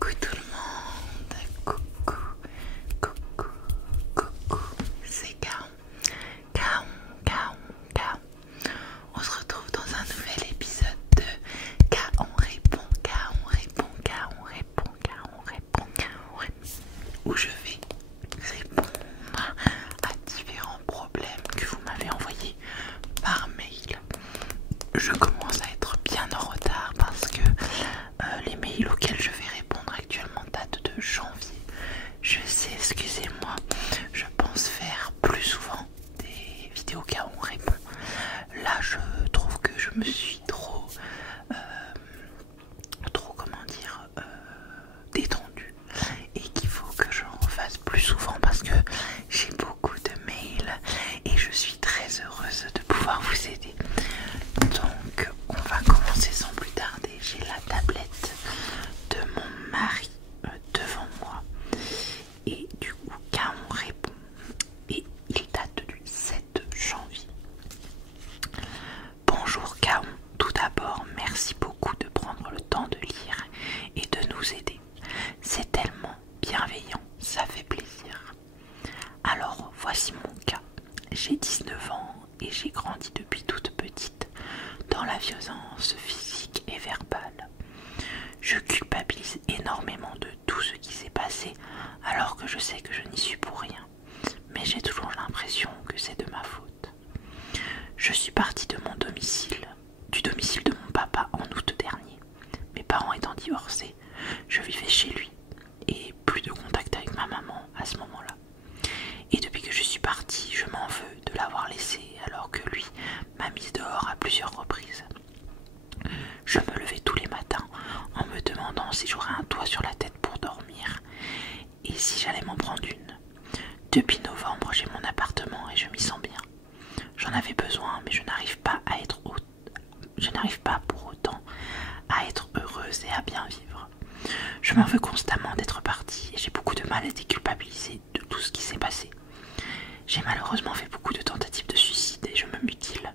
Coucou tout le monde, coucou, coucou, coucou, c'est Kaon. On se retrouve dans un nouvel épisode de Kaon répond, où je vais répondre à différents problèmes que vous m'avez envoyés par mail. Je commence à être bien en retard parce que les mails auxquels je vais répondre actuellement datent de janvier. Je sais, excusez-moi, je pense faire plus souvent des vidéos Kaon répond. Là, je trouve que je me suis trop comment dire, détendue et qu'il faut que j'en fasse plus souvent parce que j'ai beaucoup de mails et je suis très heureuse de pouvoir vous aider. Donc on va commencer sans plus tarder. J'ai la tablette de mon mari devant moi et du coup Kaon répond et il date du 7 janvier. Bonjour Kaon, tout d'abord merci beaucoup de prendre le temps de lire et de nous aider. C'est tellement bienveillant, ça fait plaisir. Alors voici mon cas. J'ai 19 ans et j'ai grandi depuis toute petite dans la violence physique et verbale. Je culpabilise énormément de tout ce qui s'est passé alors que je sais que je n'y suis pour rien. Mais j'ai toujours l'impression que c'est de ma faute. Je suis partie de mon domicile, du domicile de mon papa en août dernier. Mes parents étant divorcés, je vivais chez lui et plus de contact avec ma maman à ce moment-là. Et depuis que je suis partie, je m'en veux de l'avoir laissé alors que lui m'a mise dehors à plusieurs reprises. Je me levais tous les matins en me demandant si j'aurais un toit sur la tête pour dormir et si j'allais m'en prendre une. Depuis novembre, j'ai mon appartement et je m'y sens bien. J'en avais besoin, mais je n'arrive pas pour autant à être heureuse et à bien vivre. Je m'en veux constamment d'être partie et j'ai beaucoup de mal à déculpabiliser de tout ce qui s'est passé. J'ai malheureusement fait beaucoup de tentatives de suicide et je me mutile.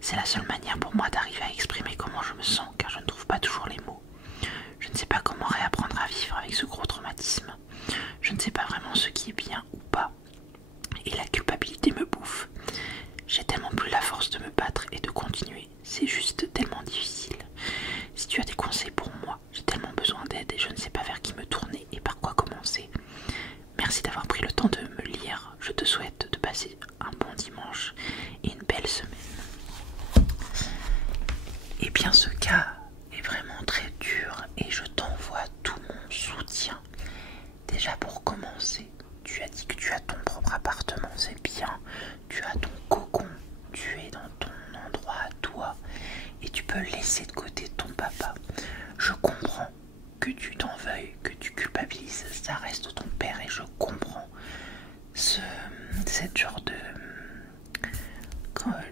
C'est la seule manière pour moi d'arriver à exprimer comment je me sens car je ne trouve pas toujours les mots. Je ne sais pas comment réapprendre à vivre avec ce gros traumatisme. Je ne sais pas vraiment ce qui est bien ou pas. Et la culpabilité me bouffe. J'ai tellement plus la force de me battre et de continuer. C'est juste tellement difficile. Si tu as des conseils pour moi, j'ai tellement besoin d'aide et je ne sais pas vers qui me tourner et par quoi commencer. Merci d'avoir pris le temps de me lire. Je te souhaite de passer un bon dimanche et une belle semaine. Eh bien, ce cas est vraiment très dur et je t'envoie tout mon soutien. Déjà pour commencer, tu as dit que tu as ton propre appartement, c'est bien. Tu as ton cocon, tu es dans ton endroit à toi et tu peux laisser de côté ton papa. Je comprends que tu t'en veuilles, que tu culpabilises, ça reste ton père et je comprends cette genre de...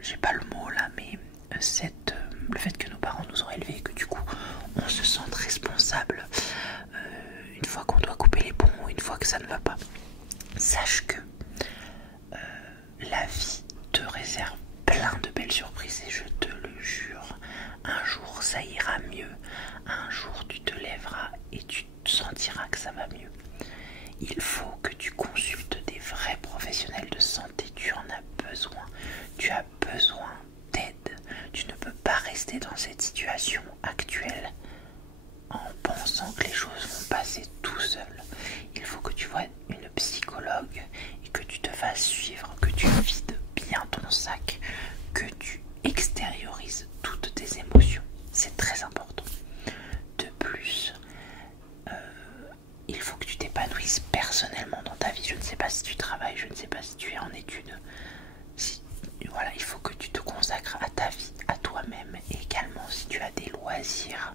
J'ai pas le mot là, mais le fait que nos parents nous ont élevés et que du coup on se sente responsable une fois qu'on doit couper les ponts, une fois que ça ne va pas. Sache que la vie te réserve plein de belles surprises et je te le jure, un jour ça ira mieux, un jour tu te lèveras et tu sentiras que ça va mieux. Il faut que tu consultes des vrais professionnels de santé, tu en as besoin, tu as besoin d'aide, tu ne peux pas rester dans cette situation actuelle en pensant que les choses vont passer tout seul. Il faut que tu vois une psychologue et que tu te fasses suivre, que tu vides bien ton sac, que tu extériorises toutes tes émotions. C'est très important. De plus, il faut que tu t'épanouisses personnellement dans ta vie. Je ne sais pas si tu travailles, je ne sais pas si tu es en études. Voilà, il faut que tu te consacres à ta vie, à toi-même et également si tu as des loisirs.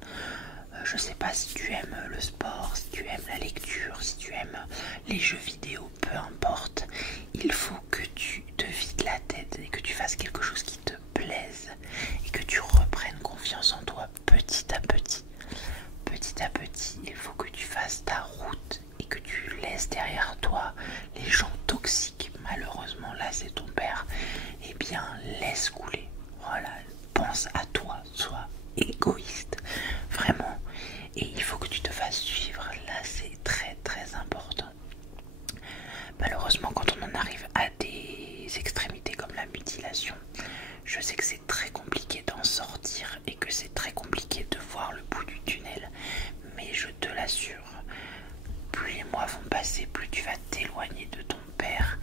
Je sais pas si tu aimes le sport, si tu aimes la lecture, si tu aimes les jeux vidéo, peu importe. Il faut que tu te vides la tête et que tu fasses quelque chose qui te plaise et que tu reprennes confiance en toi petit à petit. Petit à petit, il faut que tu fasses ta route et que tu laisses derrière toi les gens toxiques. Malheureusement, là c'est ton père. Eh bien, laisse couler. Voilà, pense à toi, sois égoïste. Vraiment. Et il faut que tu te fasses suivre l'assure, plus les mois vont passer, plus tu vas t'éloigner de ton père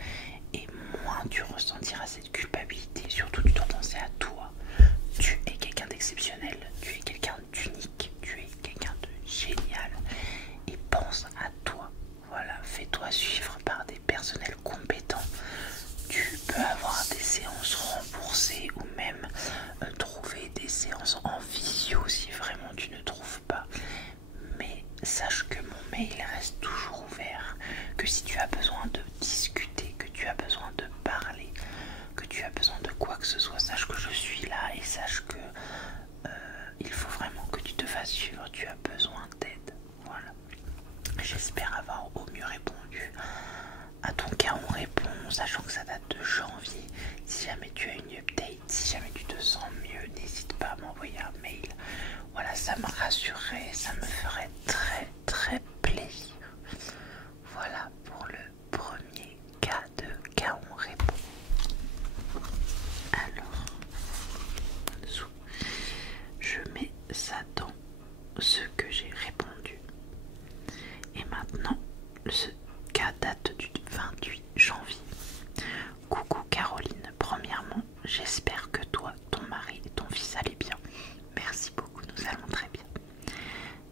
et moins tu ressentiras cette culpabilité. Surtout, tu dois penser à toi. Tu es quelqu'un d'exceptionnel, tu es quelqu'un d'unique, tu es quelqu'un de génial et pense à toi. Voilà, fais-toi suivre par des personnels compétents. Tu peux avoir des séances remboursées ou même trouver des séances en visio si vraiment tu ne trouves pas. Mais sache que mon mail reste toujours ouvert, que si tu as besoin de discuter, que tu as besoin de parler, que tu as besoin de quoi que ce soit, sache que je suis là et sache que il faut vraiment que tu te fasses suivre, tu as besoin d'aide. Voilà. J'espère avoir au mieux répondu à ton cas en réponse, sachant que ça date de janvier. Si jamais tu as une update, si jamais tu te sens mieux, n'hésite pas à m'envoyer un mail. Voilà, ça me rassurerait, ça me ferait très très plaisir. Voilà pour le premier cas de cas on répond. Alors, je mets ça dans ce que j'ai répondu. Et maintenant, ce cas date du 28 janvier. Coucou Caroline, premièrement, j'espère que toi, ton mari et ton fils allaient bien. Merci beaucoup, nous allons très bien.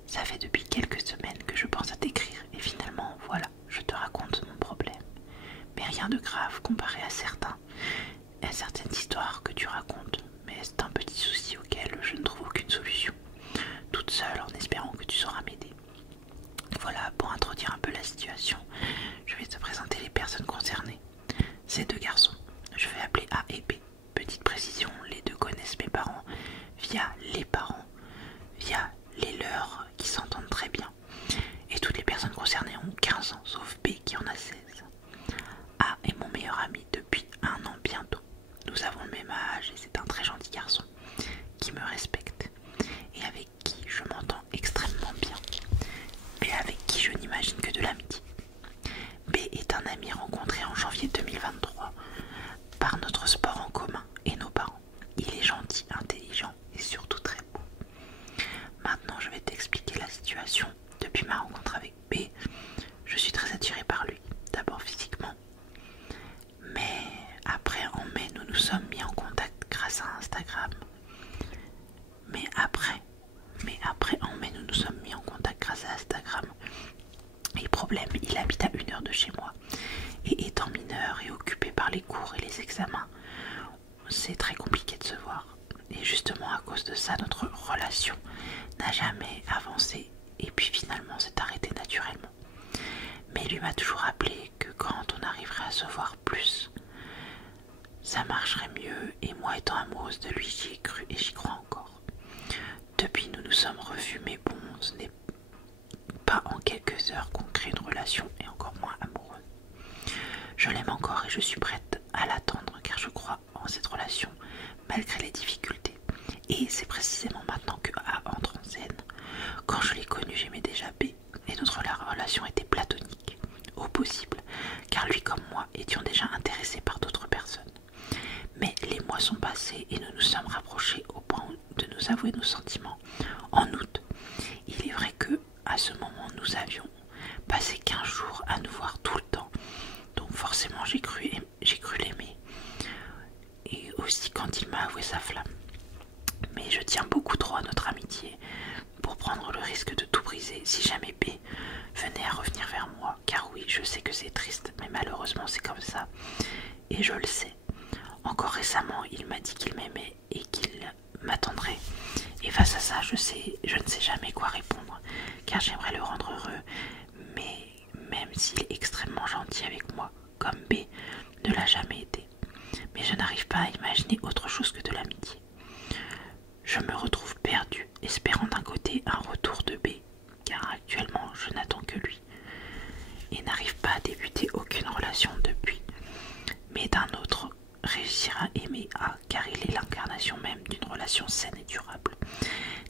Ça fait depuis quelques semaines que je pense à t'écrire et finalement, voilà, je te raconte mon problème. Mais rien de grave comparé à certaines histoires que tu racontes, mais c'est un petit souci auquel je ne trouve aucune solution, toute seule en espérant que tu sauras m'aider. Voilà, pour introduire un peu la situation, je vais te présenter les personnes concernées. Ces deux garçons, je vais appeler A et B. Petite précision, les deux connaissent mes parents via les parents, via les leurs qui s'entendent très bien. Et toutes les personnes concernées ont 15 ans, sauf B qui en a 16. A est mon meilleur ami depuis 1 an bientôt. Nous avons le même âge et c'est un très gentil garçon qui me respecte et avec qui je m'entends extrêmement bien et avec qui je n'imagine que de l'amitié. B est un ami rencontré en janvier 2023 par notre sport en commun et nos parents. Il est gentil, intelligent et surtout très beau. Maintenant, je vais t'expliquer la situation. Depuis ma rencontre avec B, je suis très attirée par lui, d'abord physiquement. Mais après, en mai, nous nous sommes mis en contact grâce à Instagram. Mais après, en mai, nous nous sommes mis en contact grâce à Instagram. Et problème, il habite à 1 heure de chez moi. Et étant mineur et occupé par les cours et les examens, c'est très compliqué de se voir. Et justement à cause de ça, notre relation n'a jamais avancé et puis finalement s'est arrêtée naturellement. Mais lui m'a toujours rappelé que quand on arriverait à se voir plus, ça marcherait mieux et moi étant amoureuse de lui, j'y ai cru et j'y crois encore. Depuis nous nous sommes revus, mais bon, ce n'est pas en quelques heures qu'on crée une relation et encore moins amoureuse. Je l'aime encore et je suis prête à l'attendre car je crois en cette relation malgré les difficultés. Et c'est précisément maintenant que A entre en scène. Quand je l'ai connu, j'aimais déjà B et notre relation était platonique, au possible, car lui comme moi étions déjà intéressés par d'autres personnes. Mais les mois sont passés et nous nous sommes rapprochés au point de nous avouer nos sentiments en août. Il est vrai que à ce moment nous avions passé 15 jours à nous voir tout le temps, donc forcément j'ai cru l'aimer et aussi quand il m'a avoué sa flamme. Mais je tiens beaucoup trop à notre amitié pour prendre le risque de tout briser si jamais B venait à revenir vers moi, car oui, je sais que c'est triste, mais malheureusement c'est comme ça, et je le sais. Encore récemment, il m'a dit qu'il m'aimait et qu'il m'attendrait, et face à ça, je ne sais jamais quoi répondre, car j'aimerais le rendre heureux, mais même s'il est extrêmement gentil avec moi, comme B ne l'a jamais été. Mais je n'arrive pas à imaginer autre chose que de l'amitié. Je me retrouve perdue, espérant d'un côté un retour de B, car actuellement je n'attends que lui, et n'arrive pas à débuter aucune relation depuis, mais d'un autre, réussir à aimer A, car il est l'incarnation même d'une relation saine et durable.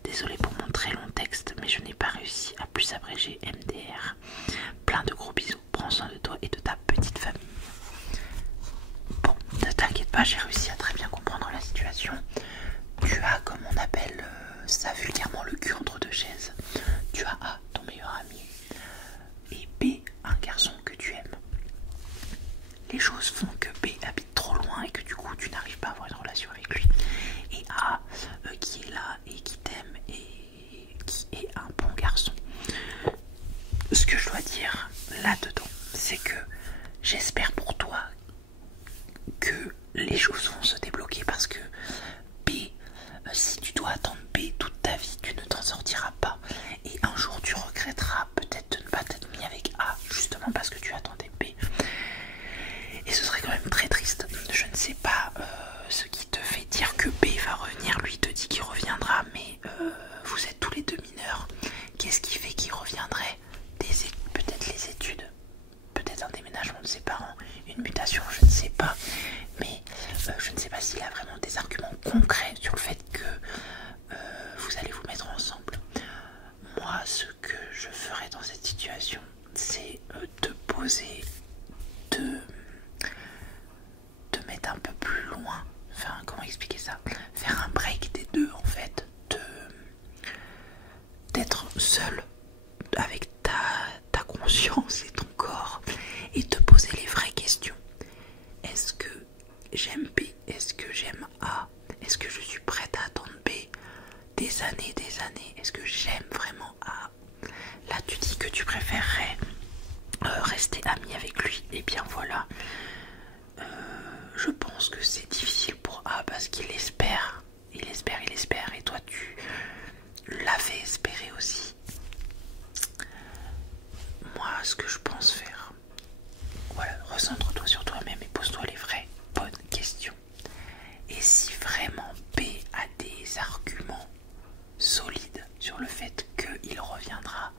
Désolée pour mon très long texte, mais je n'ai pas réussi à plus abréger MDR. Plein de gros bisous, prends soin de toi et de ta petite famille. Bon, ne t'inquiète pas, j'ai réussi à très bien comprendre la situation. Tu as, comme on appelle ça vulgairement, le cul entre deux chaises. Tu as A, ton meilleur ami, une mutation, je ne sais pas. Mais je ne sais pas s'il a vraiment des arguments concrets sur le fait que vous allez vous mettre ensemble. Moi, ce que je ferais dans cette situation, c'est de poser, de mettre un peu plus loin. Enfin, comment expliquer ça? Faire un break des deux en fait. D'être seul avec ta conscience et ton corps et te poser les vraies questions. Est-ce que j'aime B? Est-ce que j'aime A? Est-ce que je suis prête à attendre B des années? Est-ce que j'aime vraiment A? Là tu dis que tu préférerais rester amie avec lui. Et bien voilà, je pense que c'est difficile pour A parce qu'il espère. Il espère. Et toi tu l'avais espéré aussi. Moi, ce que je pense faire, voilà, recentre-toi sur toi-même et pose-toi les vraies bonnes questions. Et si vraiment B a des arguments solides sur le fait qu'il reviendra,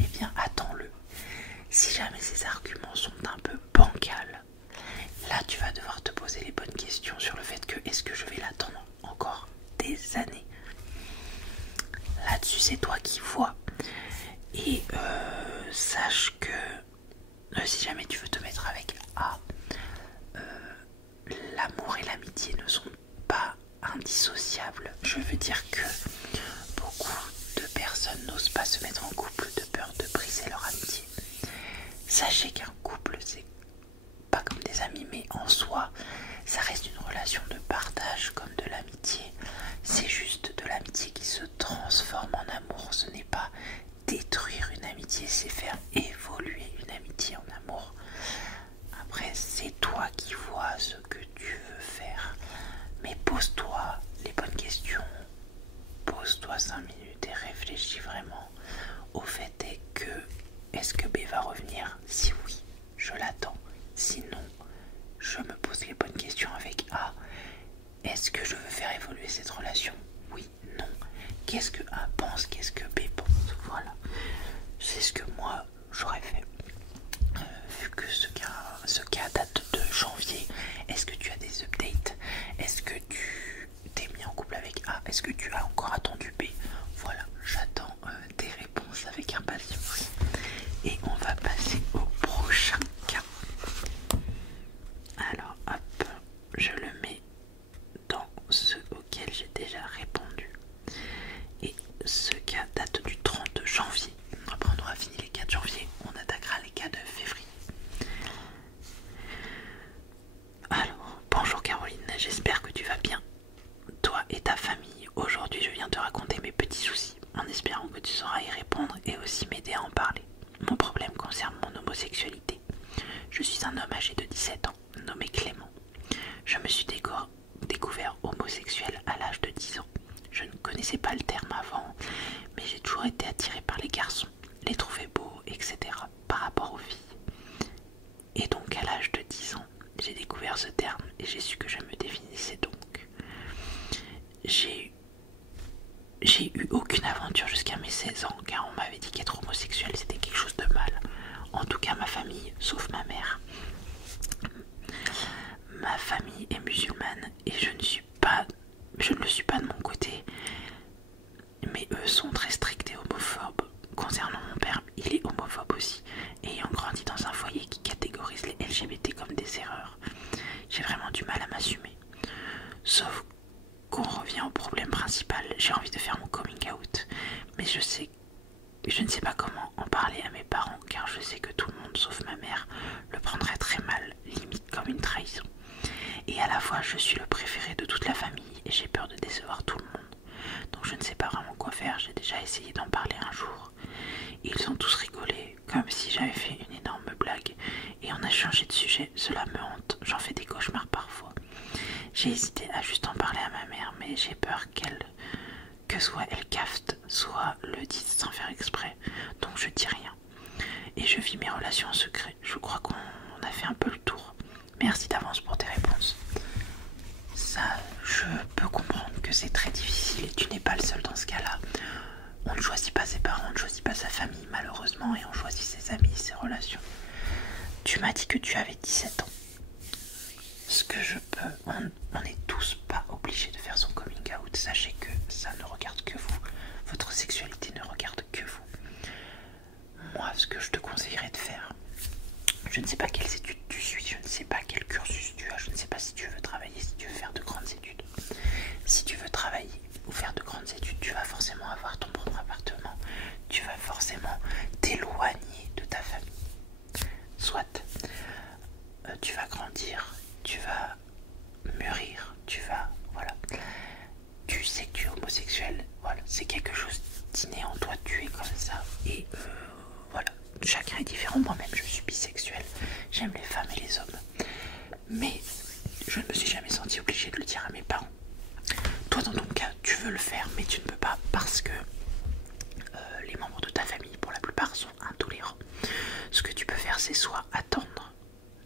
eh bien attends-le. Si jamais ces arguments sont un peu bancals, là tu vas devoir te poser les bonnes questions sur le fait que est-ce que je vais l'attendre encore des années. Là-dessus c'est toi qui vois. Et sache que si jamais tu veux te mettre avec A, l'amour et l'amitié ne sont pas indissociables. Je veux dire que beaucoup de personnes n'osent pas se mettre en couple de peur de briser leur amitié. Sachez qu'un couple, c'est pas comme des amis, mais en soi, ça reste une relation de partage comme de l'amitié. C'est juste de l'amitié qui se transforme en amour. Ce n'est pas détruire une amitié, c'est faire évoluer une amitié en amour. Après, c'est toi qui vois ce que tu veux faire. Mais pose-toi les bonnes questions. Pose-toi 5 minutes et réfléchis vraiment au fait est que est-ce que B va revenir? Si oui, je l'attends. Sinon, je me pose les bonnes questions avec A. Est-ce que je veux faire évoluer cette relation? Oui, non. Qu'est-ce que A pense? Qu'est-ce que B pense? Voilà. C'est ce que moi j'aurais fait. Vu que ce cas date de janvier, est-ce que tu as des updates? Est-ce que tu t'es mis en couple avec A? Est-ce que tu as encore attendu B? Voilà, j'attends tes réponses avec impatience. Et on va passer au prochain cas. Alors hop, je le mets dans ceux auxquels j'ai déjà répondu. Et ce cas date du 30 janvier. Après on aura fini les cas de janvier, on attaquera les cas de février. Alors, bonjour Caroline, j'espère que tu vas bien. Toi et ta famille, aujourd'hui je viens te raconter mes petits soucis, en espérant que tu sauras y répondre et aussi m'aider à en parler. Mon problème concerne mon homosexualité. Je suis un homme âgé de 17 ans, nommé Clément. Je me suis découvert homosexuel à l'âge de 10 ans. Je ne connaissais pas le terme avant, mais j'ai toujours été attiré par les garçons, les trouver beaux, etc. par rapport aux filles. Et donc à l'âge de 10 ans, j'ai découvert ce terme et j'ai su que je me définissais donc. J'ai eu aucune aventure jusqu'à mes 16 ans car on m'avait dit qu'être homosexuel c'était quelque chose de mal. En tout cas ma famille, sauf ma mère. Ma famille est musulmane et je ne le suis pas de mon côté. Mais eux sont très stricts et homophobes. Concernant mon père, il est homophobe aussi, ayant grandi dans un foyer qui catégorise les LGBT comme des erreurs. J'ai vraiment du mal à m'assumer. Sauf qu'on revient au problème principal, j'ai envie de faire mon coming out, mais je ne sais pas comment en parler à mes parents, car je sais que tout le monde, sauf ma mère, le prendrait très mal, limite comme une trahison. Et à la fois, je suis le préféré de toute la famille et j'ai peur de décevoir tout le monde. Donc je ne sais pas vraiment quoi faire, j'ai déjà essayé d'en parler un jour. Ils ont tous rigolé, comme si j'avais fait une énorme blague, et on a changé de sujet, cela me hante, j'en fais des cauchemars parfois. J'ai hésité à juste en parler à ma mère, mais j'ai peur que soit elle cafte, soit le dise sans faire exprès, donc je dis rien. Et je vis mes relations en secret, je crois qu'on a fait un peu le tour. Merci d'avance pour tes réponses. Ça, je peux comprendre que c'est très difficile et tu n'es pas le seul dans ce cas-là. On ne choisit pas ses parents, on ne choisit pas sa famille malheureusement et on choisit ses amis et ses relations. Tu m'as dit que tu avais 17 ans. ce que je peux, on n'est tous pas obligés de faire son coming out. Sachez que ça ne regarde que vous. Votre sexualité ne regarde que vous. Moi, ce que je te conseillerais de faire, je ne sais pas quelles études tu suis, je ne sais pas quel cursus tu as, je ne sais pas si tu veux travailler, si tu veux faire de grandes études. Si tu veux travailler ou faire de grandes études, tu vas forcément avoir ton propre appartement, tu vas forcément t'éloigner de ta famille. Soit tu vas grandir, tu vas mûrir, voilà. Tu sais que tu es homosexuel, voilà, c'est quelque chose d'inné en toi, tu es comme ça, et voilà, chacun est différent, moi-même je suis bisexuel, j'aime les femmes et les hommes, mais je ne me suis jamais senti obligée de le dire à mes parents. Toi dans ton cas, tu veux le faire, mais tu ne peux pas parce que les membres de ta famille, pour la plupart, sont intolérants. Ce que tu peux faire, c'est soit attendre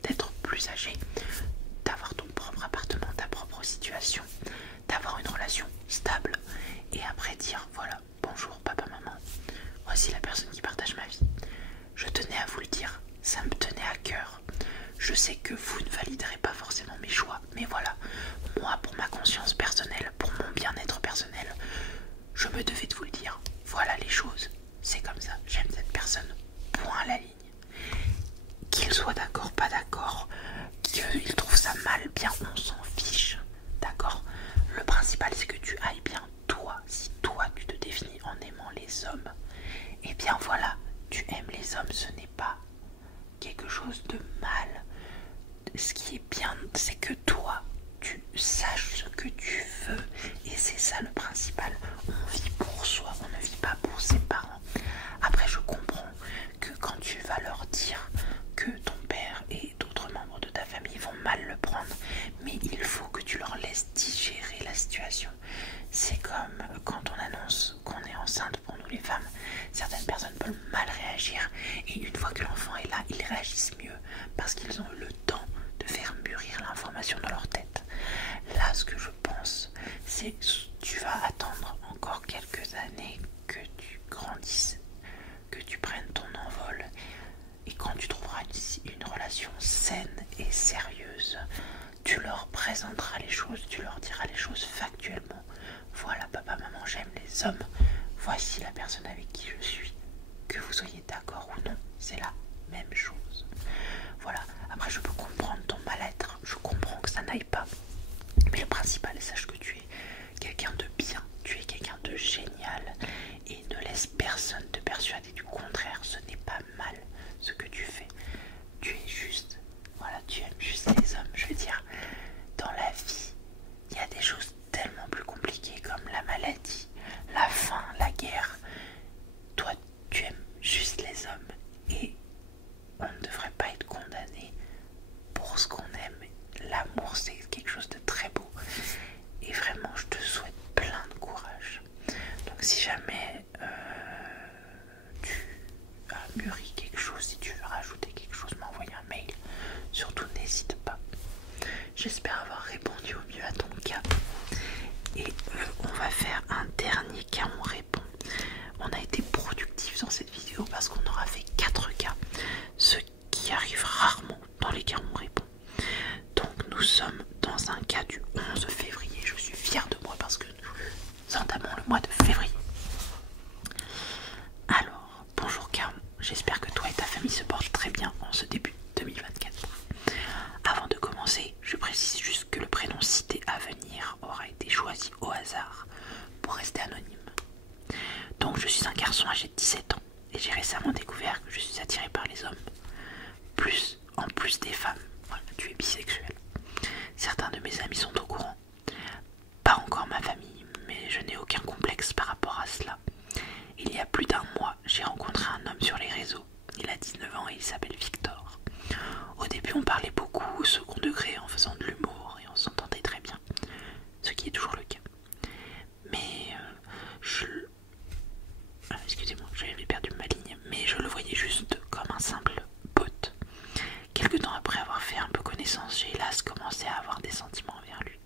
d'être plus âgé, d'avoir ton propre appartement, ta propre situation, d'avoir une relation stable, et après dire, voilà, bonjour papa, maman, voici la personne qui partage ma vie. Je tenais à vous le dire, ça me tenait à cœur. Je sais que vous ne validerez pas forcément mes choix, mais voilà, moi, pour ma conscience personnelle, pour mon bien-être personnel, je me devais de vous le dire. Voilà les choses, c'est comme ça, j'aime cette personne, point à la ligne. Qu'il soit d'accord, pas d'accord, qu'il trouve ça mal, bien, on s'en fiche, d'accord. Le principal, c'est que tu ailles bien toi. Si toi, tu te définis en aimant les hommes, et bien voilà, tu aimes les hommes, ce n'est pas quelque chose de mal. Ce qui est bien, c'est que toi, tu saches ce que tu veux, et c'est ça le principal. On vit pour soi, on ne vit pas pour ses parents. Après, je comprends que quand tu vas leur dire que ton père et d'autres membres de ta famille vont mal le prendre, mais il faut que tu leur laisses digérer la situation. C'est comme quand on annonce qu'on est enceinte pour nous les femmes, certaines personnes peuvent mal réagir, et une fois que l'enfant est là, ils réagissent mieux parce qu'ils ont eu le temps de faire mûrir l'information dans leur tête. Là, ce que je pense, c'est que tu vas attendre encore quelques années que tu grandisses, que tu prennes ton envol, et quand tu trouveras une relation saine et sérieuse, tu leur présenteras les choses, tu leur diras les choses factuellement. Voilà papa, maman, j'aime les hommes, voici la personne avec qui je suis. Que vous soyez d'accord ou non, c'est la même chose. Voilà, après je peux comprendre ton mal-être, je comprends que ça n'aille pas, mais le principal, sache que tu es quelqu'un de bien, tu es quelqu'un de génial, et ne laisse personne te persuader du contraire. Ce n'est pas mal ce que tu fais, tu es juste, voilà, tu aimes juste les hommes. Je veux dire, dans la vie, il y a des choses tellement plus compliquées comme la maladie, la faim, la guerre. Toi, tu aimes juste les hommes, et on ne devrait pas être condamné pour ce qu'on aime. L'amour, c'est quelque chose de très beau, et vraiment je te souhaite plein de courage. Donc si jamais tu as mûri quelque chose, si tu veux rajouter quelque chose, m'envoyer un mail, surtout n'hésite pas. J'espère avoir répondu au mieux à ton cas, et on va faire un dernier cas on répond. On a été productif dans cette vidéo parce qu'on aura fait 4 cas, ce qui arrive rarement dans les cas on répond. Donc nous sommes dans un cas du 11 février. Je suis fière de moi parce que nous entamons le mois de février. Alors, bonjour Cam, j'espère que toi et ta famille se portent très bien en ce début 2024. Avant de commencer, je précise juste que le prénom cité à venir aura été choisi au hasard pour rester anonyme. Donc je suis un garçon âgé de 17 ans et j'ai récemment découvert que je suis attiré par les hommes, en plus des femmes. Voilà, tu es bisexuel. Certains de mes amis sont au courant, pas encore ma famille, mais je n'ai aucun complexe par rapport à cela. Il y a plus d'un mois, j'ai rencontré un homme sur les réseaux. Il a 19 ans et il s'appelle Victor. Au début, on parlait beaucoup au second degré en faisant de l'humour et on s'entendait très bien, ce qui est toujours le cas. Mais excusez-moi, j'avais perdu ma ligne, mais je le voyais juste comme un simple pote. Quelque temps après avoir fait un peu connaissance, j'ai hélas commencé à avoir des sentiments envers lui.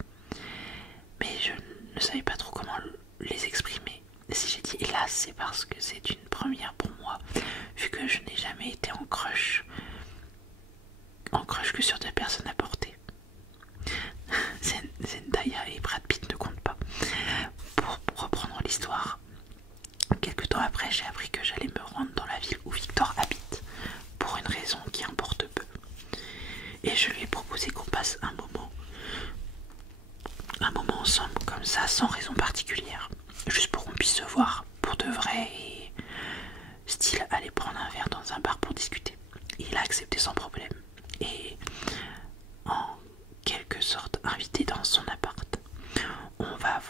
Mais je ne savais pas trop comment les exprimer. Si j'ai dit hélas, c'est parce que c'est une première pour moi, vu que je n'ai jamais été en crush que sur des personnes à portée. après j'ai appris que j'allais me rendre dans la ville où Victor habite, pour une raison qui importe peu. Et je lui ai proposé qu'on passe un moment ensemble comme ça, sans raison particulière, juste pour qu'on puisse se voir pour de vrai et style aller prendre un verre dans un bar pour discuter. Il a accepté sans problème et en quelque sorte invité dans son appart. On va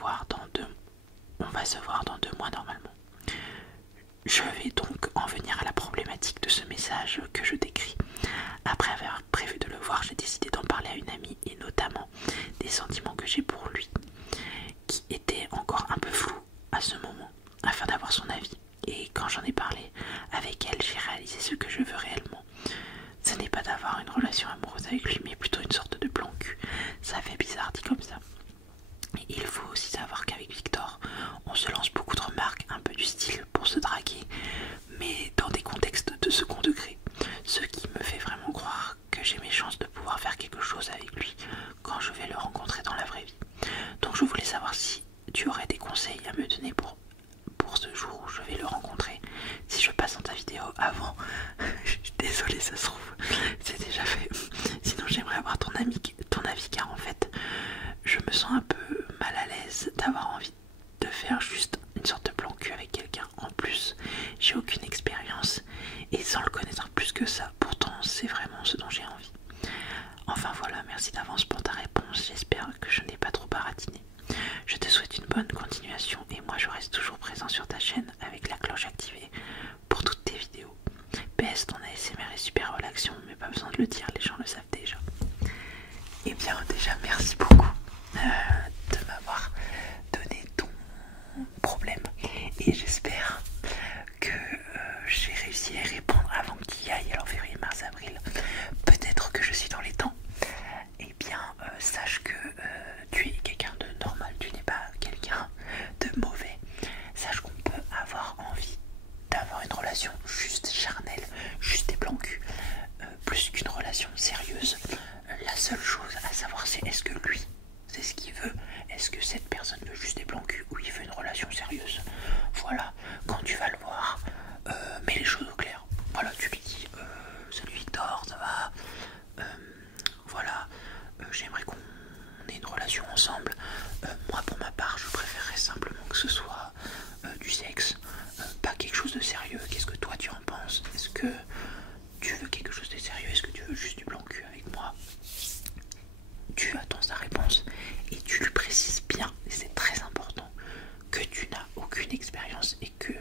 se voir dans 2 mois normalement. Je vais donc en venir à la problématique de ce message que je décris. Après avoir prévu de le voir, j'ai décidé d'en parler à une amie et notamment des sentiments que j'ai pour lui, qui étaient encore un peu flous à ce moment, afin d'avoir son avis. Et quand j'en ai parlé avec elle, j'ai réalisé ce que je veux réellement. Ce n'est pas d'avoir une relation amoureuse avec lui, mais plutôt une sorte de plan cul. Ça fait bizarre dit comme ça. Et il faut aussi savoir qu'avec Victor, on se lance beaucoup de remarques un peu du style pour se draguer, mais dans des contextes de second degré. Ce qui me fait vraiment croire que j'ai mes chances de pouvoir faire quelque chose avec lui quand je vais le rencontrer dans la vraie vie. Donc je voulais savoir si tu aurais des conseils à me donner pour ce jour où je vais le rencontrer. Si je passe dans ta vidéo avant, je suis désolée, ça se trouve, c'est déjà fait. Sinon j'aimerais avoir ton avis car en fait je me sens un peu mal à l'aise d'avoir envie de faire juste une sorte de plan cul avec quelqu'un. En plus, j'ai aucune expérience et sans le connaître plus que ça, pourtant c'est vraiment ce dont j'ai envie. Enfin voilà, merci d'avance pour ta réponse, j'espère que je n'ai pas trop baratiner. Je te souhaite une bonne continuation et moi je reste toujours présent sur ta chaîne avec la cloche activée pour toutes tes vidéos. PS, ton ASMR est super relaxant, mais pas besoin de le dire, les gens le savent déjà. Et bien déjà merci beaucoup de m'avoir donné ton problème et j'espère que j'ai réussi à y répondre avant qu'il y aille. Alors février, mars, avril, peut-être que je suis dans les temps. Et bien sache que tu es quelqu'un de normal, tu n'es pas quelqu'un de mauvais. Sache qu'on peut avoir envie d'avoir une relation juste charnelle, juste des plans cul, plus qu'une relation sérieuse. La seule chose à savoir c'est est-ce que lui c'est ce qu'il veut, est-ce que cette personne veut juste des plans cul ou il veut une relation sérieuse. Voilà, quand tu vas le voir, mets les choses au clair. Voilà, tu lui dis salut Victor, ça va, voilà, j'aimerais qu'on ait une relation ensemble. Moi pour ma part je préférerais simplement que ce soit du sexe, pas quelque chose de sérieux. Qu'est-ce que toi tu en penses? Est-ce que tu veux quelque chose de sérieux? Est-ce que tu veux juste du blanc cul avec moi? Tu attends sa réponse et tu lui précises bien, et c'est très important, que tu n'as aucune expérience et que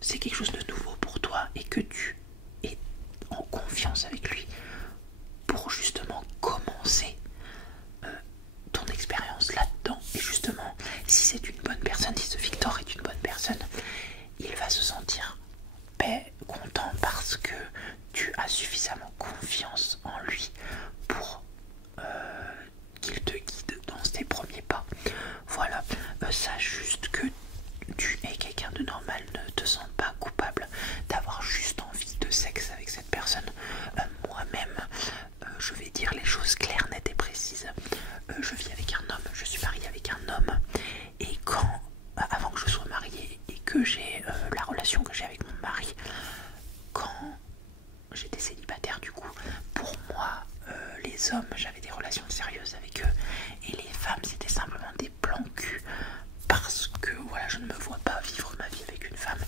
c'est quelque chose de nouveau pour toi et que tu es en confiance avec lui pour justement commencer ton expérience là-dedans. Et justement, si c'est une bonne personne, si ce Victor est une bonne personne, il va se sentir content parce que tu as suffisamment confiance en lui pour qu'il te guide dans tes premiers pas. Voilà, sache juste que tu es quelqu'un de normal, ne te sens pas coupable d'avoir juste envie de sexe avec cette personne. Moi-même, je vais dire les choses claires, nettes et précises. Je vis avec un homme, je suis mariée avec un homme, et avant que je sois mariée et que j'ai la relation que j'ai avec mon mari, quand j'étais célibataire du coup, pour moi les hommes, j'avais des relations sérieuses avec eux et les femmes c'était simplement des plans cul parce que voilà, je ne me vois pas vivre ma vie avec une femme,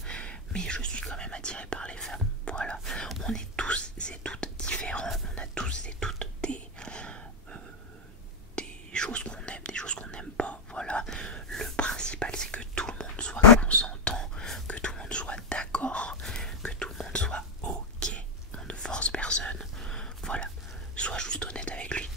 mais je suis quand même attirée par les femmes. Voilà, on est tous et toutes différents, on a tous et toutes des choses qu'on aime, des choses qu'on n'aime pas. Voilà, le principal c'est que tout le monde soit consentant, que tout le monde soit d'accord, que tout le monde soit ok, on ne force personne. Voilà, sois juste honnête avec lui,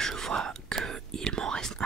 je vois qu'il m'en reste